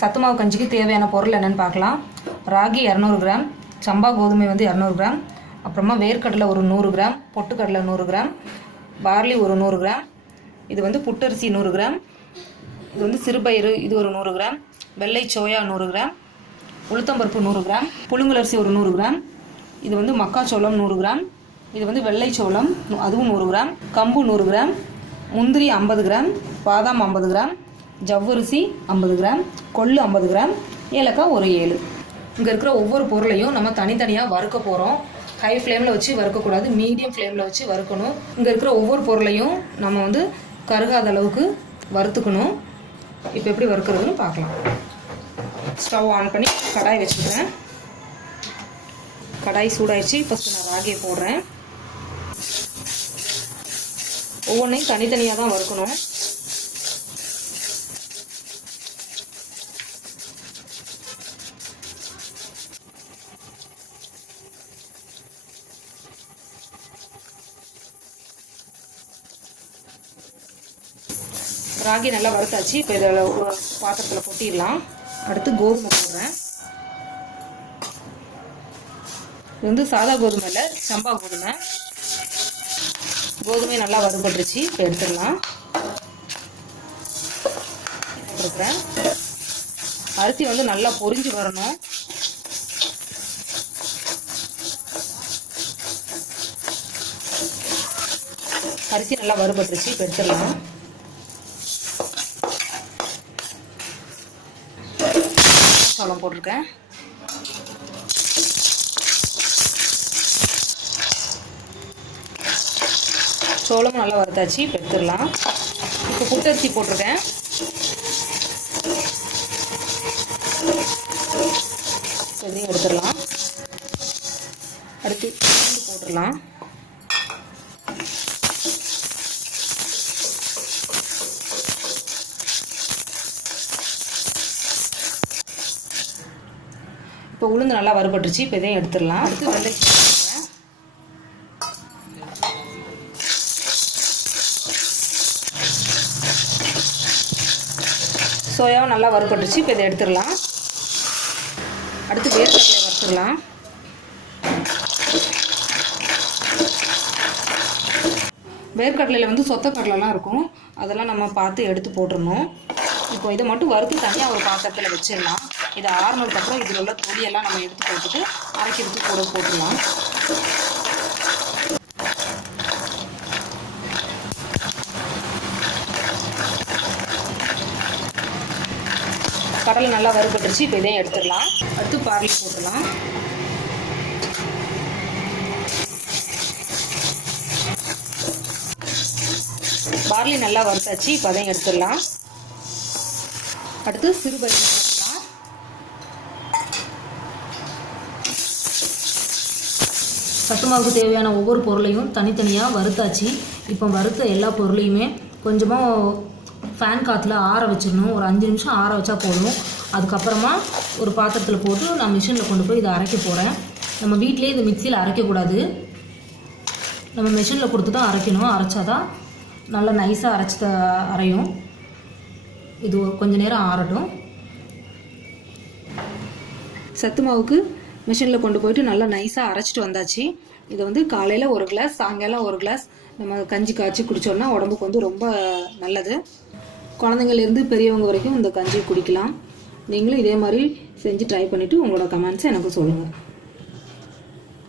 சத்து மாவு கஞ்சிக்கு தேவையான பொருள் என்னென்னு பார்க்கலாம். ராகி 200 கிராம், சம்பா கோதுமை வந்து 200 கிராம், அப்புறமா வேர்க்கடலை ஒரு 100 கிராம், பொட்டுக்கடலை 100 கிராம், பார்லி ஒரு 100 கிராம், இது வந்து புட்டரிசி 100 கிராம், இது வந்து சிறுபயிறு இது ஒரு 100 கிராம், வெள்ளை சோயா 100 கிராம், உளுத்தம்பருப்பு 100 கிராம், புழுங்கலரிசி ஒரு 100 கிராம், இது வந்து மக்காச்சோளம் 100 கிராம், இது வந்து வெள்ளை சோளம் அதுவும் 100 கிராம், கம்பு 100 கிராம், முந்திரி 50 கிராம், பாதாம் 50 கிராம், ஜவ்வரிசி 50 கிராம், கொள்ளு 50 கிராம், ஏலக்காய் ஒரு 7. இங்கே இருக்கிற ஒவ்வொரு பொருளையும் நம்ம தனித்தனியாக வறுக்க போகிறோம். ஹை ஃப்ளேமில் வச்சு வறுக்கக்கூடாது, மீடியம் ஃப்ளேமில் வச்சு வறுக்கணும். இங்கே இருக்கிற ஒவ்வொரு பொருளையும் நம்ம வந்து கருகாத அளவுக்கு வறுத்துக்கணும். இப்போ எப்படி வறுக்கிறதுன்னு பார்க்கலாம். ஸ்டவ் ஆன் பண்ணி கடாய் வச்சுக்கிறேன். கடாய் சூடாயிடுச்சு. ஃபஸ்ட்டு நான் ராகியை போடுறேன். ஒவ்வொன்றையும் தனித்தனியாக தான் வறுக்கணும். ராகி நல்லா வறுத்தாச்சு. இப்போ இதில் ஒரு பாத்திரத்தில் கொட்டிடலாம். அடுத்து கோதுமை போடுறேன். இது வந்து சாதா கோதுமை இல்லை, சம்பா கோதுமை. கோதுமை நல்லா வறுபட்டுருச்சு. இப்போ எடுத்துடலாம். போட்டுருக்குறேன். அரிசி வந்து நல்லா பொரிஞ்சு வரணும். அரிசி நல்லா வறுபட்டுருச்சு. இப்போ எடுத்துடலாம். சோளம் போட்டிருக்கேன். சோளம் நல்லா வறுத்தாச்சு. இப்போ எடுத்துடலாம். இப்போ புட்டரிசி போட்டிருக்கேன். இதையும் எடுத்துடலாம். அடுத்து போட்டுடலாம். இப்போ உளுந்து நல்லா வறுபட்டுருச்சு. இப்போ இதையும் எடுத்துடலாம். அடுத்து வெள்ளை போடுறேன். சோயாவும் நல்லா வறுபட்டுருச்சு. இப்போ இதை எடுத்துடலாம். அடுத்து வேர்க்கடலை வறுத்துடலாம். வேர்க்கடலையில் வந்து சொத்தக்கடலைலாம் இருக்கும், அதெல்லாம் நம்ம பார்த்து எடுத்து போட்டுடணும். இப்போ இதை மட்டும் வறுத்து தனியாக ஒரு பாத்திரத்தில் வச்சிடலாம். இதை ஆறுனதுக்கப்புறம் இதில் உள்ள தொலியெல்லாம் நம்ம எடுத்து போட்டுட்டு அரைக்கிறதுக்கு கூட போட்டுடலாம். கடலை நல்லா வறுபட்டுருச்சு. இப்போ இதையும் எடுத்துடலாம். அடுத்து பார்லி போட்டுடலாம். பார்லி நல்லா வறுத்தாச்சு. இப்போ அதையும் எடுத்துடலாம். அடுத்து சிறுபயிறு போட்டுடலாம். சத்து மாவுக்கு தேவையான ஒவ்வொரு பொருளையும் தனித்தனியாக வறுத்தாச்சு. இப்போ வறுத்த எல்லா பொருளையுமே கொஞ்சமாக ஃபேன் காற்றுல ஆற வச்சிடணும். ஒரு 5 நிமிஷம் ஆற வச்சா போதும். அதுக்கப்புறமா ஒரு பாத்திரத்தில் போட்டு நான் மிஷினில் கொண்டு போய் இதை அரைக்க போகிறேன். நம்ம வீட்டிலே இது மிக்சியில் அரைக்கக்கூடாது, நம்ம மிஷினில் கொடுத்து தான் அரைக்கணும். அரைச்சாதான் நல்லா நைஸாக அரையும். இது கொஞ்சம் நேரம் ஆறட்டும். சத்து மாவுக்கு மிஷினில் கொண்டு போயிட்டு நல்லா நைஸாக அரைச்சிட்டு வந்தாச்சு. இதை வந்து காலையில் ஒரு கிளாஸ், சாயங்காலம் ஒரு கிளாஸ் நம்ம கஞ்சி காய்ச்சி குடித்தோம்னா உடம்புக்கு வந்து ரொம்ப நல்லது. குழந்தைங்கள்லேருந்து பெரியவங்க வரைக்கும் இந்த கஞ்சி குடிக்கலாம். நீங்களும் இதே மாதிரி செஞ்சு ட்ரை பண்ணிவிட்டு உங்களோட கமெண்ட்ஸை எனக்கு சொல்லுங்கள்.